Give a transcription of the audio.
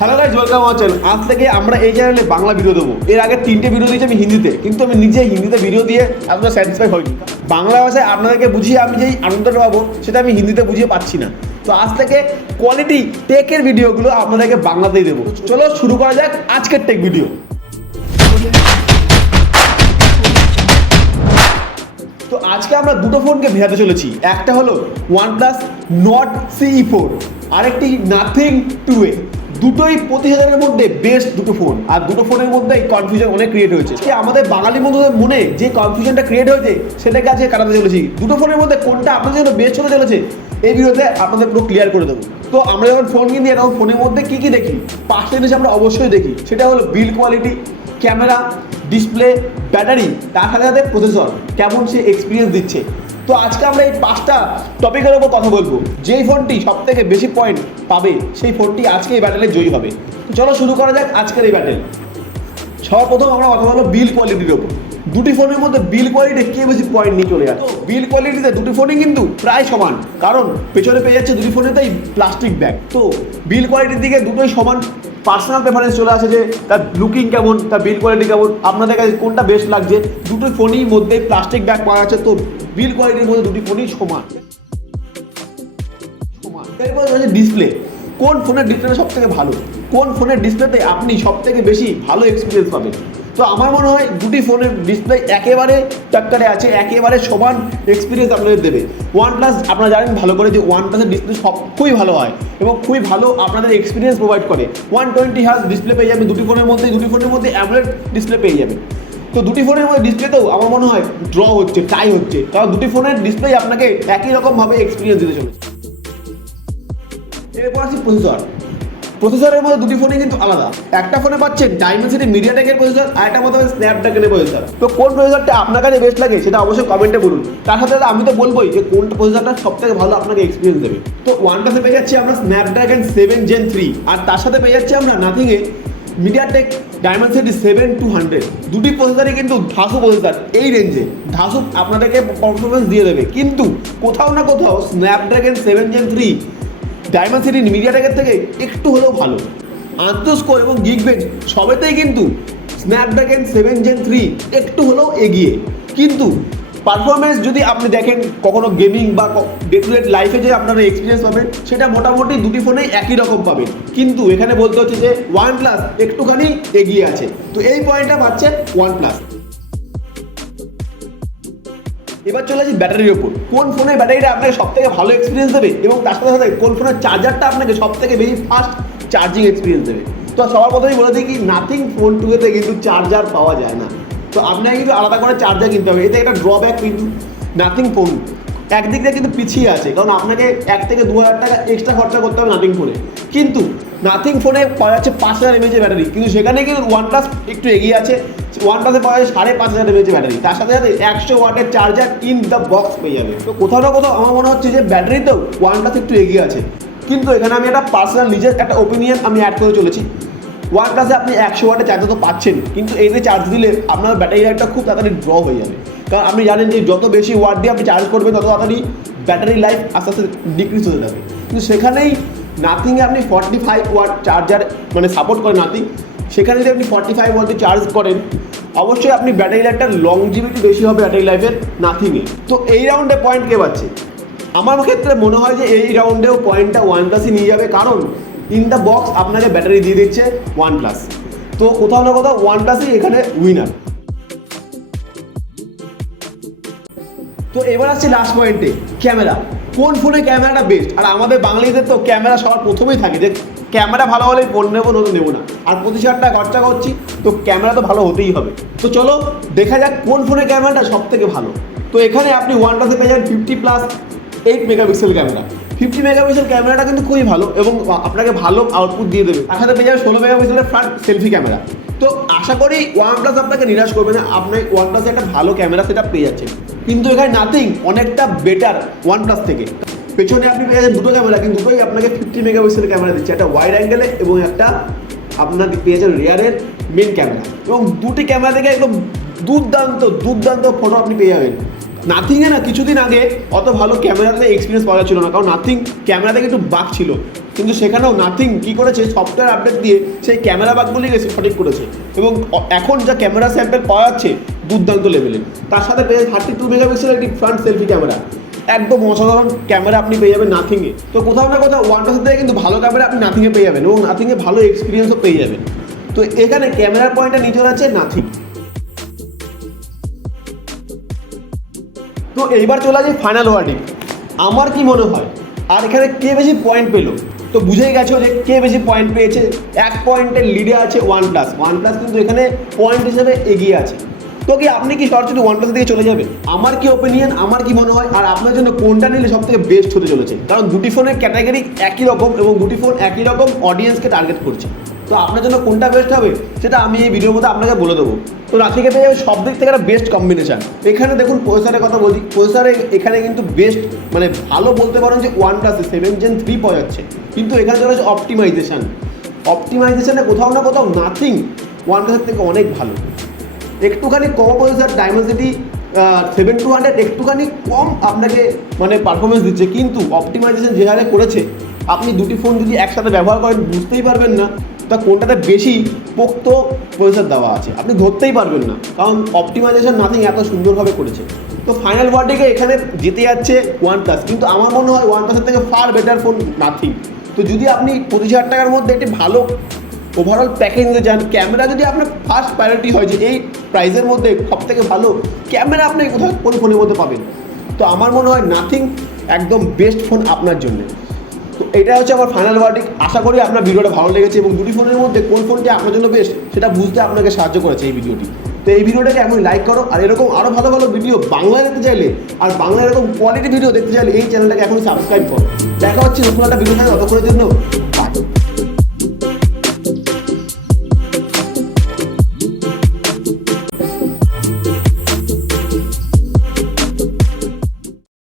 Hello guys, welcome our channel. আজ থেকে আমরা এই চ্যানেলে বাংলা ভিডিও দেবো। এর আগে 3টে ভিডিও দিয়েছি আমি হিন্দিতে, কিন্তু আমি নিজে হিন্দিতে ভিডিও দিয়ে এতটা স্যাটিসফাই হইনি। বাংলা ভাষায় আপনাদেরকে বুঝিয়ে আমি যেই আনন্দটা পাবো সেটা আমি হিন্দিতে বুঝিয়ে পাচ্ছি না। তো আজ থেকে কোয়ালিটি টেকের ভিডিওগুলো আপনাদেরকে বাংলাতেই দেবো। চলো শুরু করা যাক আজকের টেক ভিডিও। তো আজকে আমরা দুটো ফোনকে ভেজাতে চলেছি। একটা হলো OnePlus Nord CE4, আরেকটি নাথিং 2A। দুটোই 25,000-এর মধ্যে বেস্ট দুটো ফোন, আর দুটো ফোনের মধ্যে কনফিউশন অনেক ক্রিয়েট হয়েছে। আমাদের বাঙালি বন্ধুদের মনে যে কনফিউশনটা ক্রিয়েট হয়েছে সেটাকে আজকে কাটাতে চলেছি। দুটো ফোনের মধ্যে কোনটা আপনাদের জন্য বেস্ট হতে চলেছে এই ভিডিওতে আপনাদের পুরো ক্লিয়ার করে দেবো। তো আমরা যখন ফোন কিনি তখন ফোনের মধ্যে কী কী দেখি, 5টা জিনিস আমরা অবশ্যই দেখি। সেটা হলো build quality, camera, display, battery, তার সাথে সাথে প্রসেসর কেমন সে এক্সপিরিয়েন্স দিচ্ছে। তো আজকে আমরা এই 5টা টপিকের ওপর কথা বলবো। যেই ফোনটি সব থেকে বেশি পয়েন্ট পাবে সেই ফোনটি আজকে এই ব্যাটেলে জয়ী হবে। তো চলো শুরু করা যাক আজকের এই ব্যাটেল। সর্বপ্রথম আমরা কথা বলবো বিল্ড কোয়ালিটির ওপর। দুটি ফোনের মধ্যে বিল্ড কোয়ালিটি কে বেশি পয়েন্ট নিয়ে চলে যায়। তো বিল্ড কোয়ালিটিতে দুটি ফোনই কিন্তু প্রায় সমান, কারণ পেছনে পেয়ে যাচ্ছে দুটি ফোনেতেই প্লাস্টিক ব্যাগ। তো বিল্ড কোয়ালিটির দিকে দুটোই সমান। পার্সোনাল প্রেফারেন্স চলে আসে যে তার লুকিং কেমন, তার বিল্ড কোয়ালিটি কেমন, আপনাদের কাছে কোনটা বেস্ট লাগছে। দুটো ফোনই মধ্যে প্লাস্টিক ব্যাগ পাওয়া যাচ্ছে, তো বিল্ড কোয়ালিটির মধ্যে দুটি ফোনই সমান। এরপর হচ্ছে ডিসপ্লে। কোন ফোনের ডিসপ্লে সব থেকে ভালো, কোন ফোনের ডিসপ্লেতে আপনি সব থেকে বেশি ভালো এক্সপিরিয়েন্স পাবেন। তো আমার মনে হয় দুটি ফোনের ডিসপ্লে একেবারে টাক্কারে আছে, একেবারে সমান এক্সপিরিয়েন্স আপনাদের দেবে। OnePlus আপনারা জানেন ভালো করে যে OnePlus-এর ডিসপ্লে সব খুবই ভালো হয় এবং খুবই ভালো আপনাদের এক্সপিরিয়েন্স প্রোভাইড করে। 120 হার্জ ডিসপ্লে পেয়ে যাবেন দুটি ফোনের মধ্যে, দুটি ফোনের মধ্যে AMOLED ডিসপ্লে পেয়ে যাবেন। তো দুটি ফোনের মধ্যে ডিসপ্লেতেও আমার মনে হয় ড্র হচ্ছে, টাই হচ্ছে, কারণ দুটি ফোনের ডিসপ্লে আপনাকে একই রকমভাবে এক্সপিরিয়েন্স দিতে চলেছে। এরপর আসি প্রসেসর। প্রসেসরের মধ্যে দুটি ফোনই কিন্তু আলাদা। একটা ফোনে পাচ্ছেন ডাইমেনসিটি মিডিয়াটেকের প্রসেসর, আর একটা মধ্যে স্ন্যাপড্রাগনের প্রসেসর। তো কোন প্রসেসরটা আপনার কাছে বেস্ট লাগে সেটা অবশ্যই কমেন্টে বলুন। তার সাথে আমি তো বলবোই যে কোন প্রসেসরটা সব থেকে ভালো আপনাকে এক্সপিরিয়েন্স দেবে। তো OnePlus-এ পেয়ে যাচ্ছি আমরা স্ন্যাপড্রাগন 7 Gen 3, আর তার সাথে পেয়ে যাচ্ছি আমরা নাথিংয়ে মিডিয়াটেক ডাইমেনসিটি 7200। দুটি প্রসেসরই কিন্তু ধাসু প্রসেসর, এই রেঞ্জে ধাসু আপনাদেরকে পারফরমেন্স দিয়ে দেবে। কিন্তু কোথাও না কোথাও স্ন্যাপড্রাগন 7 Gen 3 ডাইমেনসিটি মিডিয়াটেকের থেকে একটু হলেও ভালো। আন্তঃস্কোর এবং গিগবেঞ্চ সবেতেই কিন্তু স্ন্যাপড্রাগন 7 Gen 3 একটু হলেও এগিয়ে। কিন্তু পারফরমেন্স যদি আপনি দেখেন কখনো গেমিং বা ডে টু ডে লাইফে যে আপনারা এক্সপিরিয়েন্স পাবেন সেটা মোটামুটি দুটি ফোনেই একই রকম পাবেন। কিন্তু এখানে বলতে হচ্ছে যে OnePlus একটুখানি এগিয়ে আছে। তো এই পয়েন্টটা পাচ্ছে OnePlus। এবার চলে আসি ব্যাটারির ওপর। কোন ফোনের ব্যাটারিটা আপনাকে সব থেকে ভালো এক্সপিরিয়েন্স দেবে এবং তার সাথে সাথে কোন ফোনের চার্জারটা আপনাকে সব থেকে বেশি ফাস্ট চার্জিং এক্সপিরিয়েন্স দেবে। তো সবার প্রথমেই বলে দিই কি নাথিং ফোন 2-এতে কিন্তু চার্জার পাওয়া যায় না। তো আপনাকে কিন্তু আলাদা করে চার্জার কিনতে হবে। এতে একটা ড্রব্যাক কিন্তু নাথিং ফোন একদিক দিয়ে কিন্তু পিছিয়ে আছে, কারণ আপনাকে 1 থেকে 2,000 টাকা এক্সট্রা খরচা করতে হবে নাথিং ফোনে। কিন্তু নাথিং ফোনে পাওয়া যাচ্ছে 5000 mAh ব্যাটারি, কিন্তু সেখানে কিন্তু OnePlus একটু এগিয়ে আছে। OnePlus-এ পাওয়া যাচ্ছে 5500 mAh ব্যাটারি, তার সাথে সাথে 100 ওয়াটের চার্জার ইন দ্য বক্স পেয়ে যাবে। তো কোথাও না কোথাও আমার মনে হচ্ছে যে ব্যাটারিতেও OnePlus একটু এগিয়ে আছে। কিন্তু এখানে আমি একটা পার্সোনাল নিজের একটা ওপিনিয়ন আমি অ্যাড করে চলেছি। OnePlus-এ আপনি 100 ওয়াটের চার্জার তো পাচ্ছেন, কিন্তু এতে চার্জ দিলে আপনার ব্যাটারি লাইফটা খুব তাড়াতাড়ি ড্র হয়ে যাবে। কারণ আপনি জানেন যে যত বেশি ওয়াট দিয়ে আপনি চার্জ করবেন তত তাড়াতাড়ি ব্যাটারি লাইফ আস্তে আস্তে ডিক্রিজ হতে যাবে। কিন্তু সেখানেই নাথিংয়ে আপনি 45 ওয়াট চার্জার মানে সাপোর্ট করে নাথিং, সেখানে যদি আপনি 45 ওয়াট চার্জ করেন অবশ্যই আপনি ব্যাটারি লাইফটা লংজিভিটি বেশি হবে ব্যাটারি লাইফের নাথিংয়ে। তো এই রাউন্ডে পয়েন্ট কে পাচ্ছে? আমার ক্ষেত্রে মনে হয় যে এই রাউন্ডেও পয়েন্টটা OnePlus-ই নিয়ে যাবে, কারণ ইন দ্য বক্স আপনাকে ব্যাটারি দিয়ে দিচ্ছে OnePlus। তো কোথাও না কোথাও OnePlus-ই এখানে উইনার। তো এবার আসছে লাস্ট পয়েন্টে, ক্যামেরা। কোন ফোনে ক্যামেরাটা বেস্ট? আর আমাদের বাঙালিদের তো ক্যামেরা সবার প্রথমেই থাকে যে ক্যামেরা ভালো হলে ফোন নেবো, নতুন নেবো না। আর 25,000 টাকা খরচা করছি, তো ক্যামেরা তো ভালো হতেই হবে। তো চলো দেখা যাক কোন ফোনের ক্যামেরাটা সব থেকে ভালো। তো এখানে আপনি OnePlus-এ পেয়ে যাবেন 50+8 মেগাপিক্সেল ক্যামেরা। 50 মেগাপিক্সেল ক্যামেরাটা কিন্তু খুবই ভালো এবং আপনাকে ভালো আউটপুট দিয়ে দেবে। তার সাথে পেয়ে যাবেন 16 মেগাপিক্সেলের ফ্রন্ট সেলফি ক্যামেরা। তো আশা করি OnePlus আপনাকে নিরাশ করবে না, আপনি OnePlus-এ একটা ভালো ক্যামেরা সেটা পেয়ে যাচ্ছেন। কিন্তু এখানে নাথিং অনেকটা বেটার OnePlus থেকে। পেছনে আপনি পেয়ে যাচ্ছেন দুটো ক্যামেরা, কিন্তু দুটোই আপনাকে 50 মেগাপিক্সেলের ক্যামেরা দিচ্ছে, একটা ওয়াইড অ্যাঙ্গেলে এবং একটা আপনার পেয়ে যাচ্ছেন রিয়ারের মেন ক্যামেরা। এবং দুটি ক্যামেরা থেকে একদম দুর্দান্ত দুর্দান্ত ফটো আপনি পেয়ে যাবেন। নাথিংয়ে না কিছুদিন আগে অত ভালো ক্যামেরাতে এক্সপিরিয়েন্স পাওয়া যাচ্ছিল না, কারণ নাথিং ক্যামেরা থেকে একটু বাক ছিল। কিন্তু সেখানেও নাথিং কী করেছে, সফটওয়্যার আপডেট দিয়ে সেই ক্যামেরা বাগগুলিকে সঠিক করেছে এবং এখন যা ক্যামেরা স্যাম্পেল পাওয়া যাচ্ছে দুর্দান্ত লেভেলের। তার সাথে পেয়ে 32 মেগাপিক্সেলের একটি ফ্রন্ট সেলফি ক্যামেরা, একদম অসাধারণ ক্যামেরা আপনি পেয়ে যাবেন নাথিংয়ে। তো কোথাও না কোথাও ওয়ানপ্লাসের থেকে কিন্তু ভালো ক্যামেরা আপনি নাথিংয়ে পেয়ে যাবেন এবং নাথিংয়ে ভালো এক্সপিরিয়েন্সও পেয়ে যাবেন। তো এখানে ক্যামেরার পয়েন্টটা নিচে আছে নাথিং। তো এইবার চলে আসি ফাইনাল ওয়ার্ডিং। আমার কি মনে হয় আর এখানে কে বেশি পয়েন্ট পেলো, তো বুঝেই গেছো যে কে বেশি পয়েন্ট পেয়েছে। 1 পয়েন্টের লিডে আছে ওয়ানপ্লাস কিন্তু এখানে পয়েন্ট হিসেবে এগিয়ে আছে। তো কি আপনি কি সরাসরি ওয়ানপ্লাসের দিকে চলে যাবেন? আমার কি ওপিনিয়ন, আমার কি মনে হয় আর আপনার জন্য কোনটা নিলে সব থেকে বেস্ট হতে চলেছে, কারণ দুটি ফোনের ক্যাটাগরি একই রকম এবং দুটি ফোন একই রকম অডিয়েন্সকে টার্গেট করছে। তো আপনার জন্য কোনটা বেস্ট হবে সেটা আমি এই ভিডিওর মধ্যে আপনাকে বলে দেবো। তো নাথিংয়ে পেয়ে যাবে সব দিক থেকে একটা বেস্ট কম্বিনেশান। এখানে দেখুন প্রসেসরের কথা বলি, প্রসেসরে এখানে কিন্তু বেস্ট মানে ভালো বলতে পারেন যে ওয়ানপ্লাসে 7 Gen 3 পাওয়া যাচ্ছে, কিন্তু এখানে চলে আসে অপটিমাইজেশানে কোথাও না কোথাও নাথিং ওয়ানপ্লাসের থেকে অনেক ভালো। একটুখানি কম প্রসেসর ডাইমেনসিটি 7200 একটুখানি কম আপনাকে মানে পারফরমেন্স দিচ্ছে, কিন্তু অপটিমাইজেশন যে হারে করেছে আপনি দুটি ফোন যদি একসাথে ব্যবহার করেন বুঝতেই পারবেন না তা কোনটাতে বেশি পোক্ত প্রসেসর দেওয়া আছে, আপনি ধরতেই পারবেন না, কারণ অপটিমাইজেশন নাথিং এত সুন্দরভাবে করেছে। তো ফাইনাল ওয়ার্ডিকে এখানে জিতে যাচ্ছে ওয়ানপ্লাস, কিন্তু আমার মনে হয় ওয়ানপ্লাসের থেকে ফার বেটার ফোন নাথিং। তো যদি আপনি 25,000 টাকার মধ্যে একটি ভালো ওভারঅল প্যাকেজ নিতে চান, ক্যামেরা যদি আপনার ফার্স্ট প্রায়োরিটি হয় যে এই প্রাইসের মধ্যে সব থেকে ভালো ক্যামেরা আপনি কোথাও কোন ফোনের মধ্যে পাবেন, তো আমার মনে হয় নাথিং একদম বেস্ট ফোন আপনার জন্য। তো এটা হচ্ছে আমার ফাইনাল ওয়ার্ডিং। আশা করি আপনার ভিডিওটা ভালো লেগেছে এবং দুটি ফোনের মধ্যে কোন ফোনটি আপনার জন্য বেস্ট সেটা বুঝতে আপনাকে সাহায্য করেছে এই ভিডিওটি। তো এই ভিডিওটাকে এখন লাইক করো, আর এরকম আরও ভালো ভালো ভিডিও বাংলায় দেখতে চাইলে আর বাংলা এরকম কোয়ালিটি ভিডিও দেখতে চাইলে এই চ্যানেলটাকে এখনই সাবস্ক্রাইব করো। দেখা হচ্ছে নতুন একটা ভিডিও থাকে, ততক্ষণের জন্য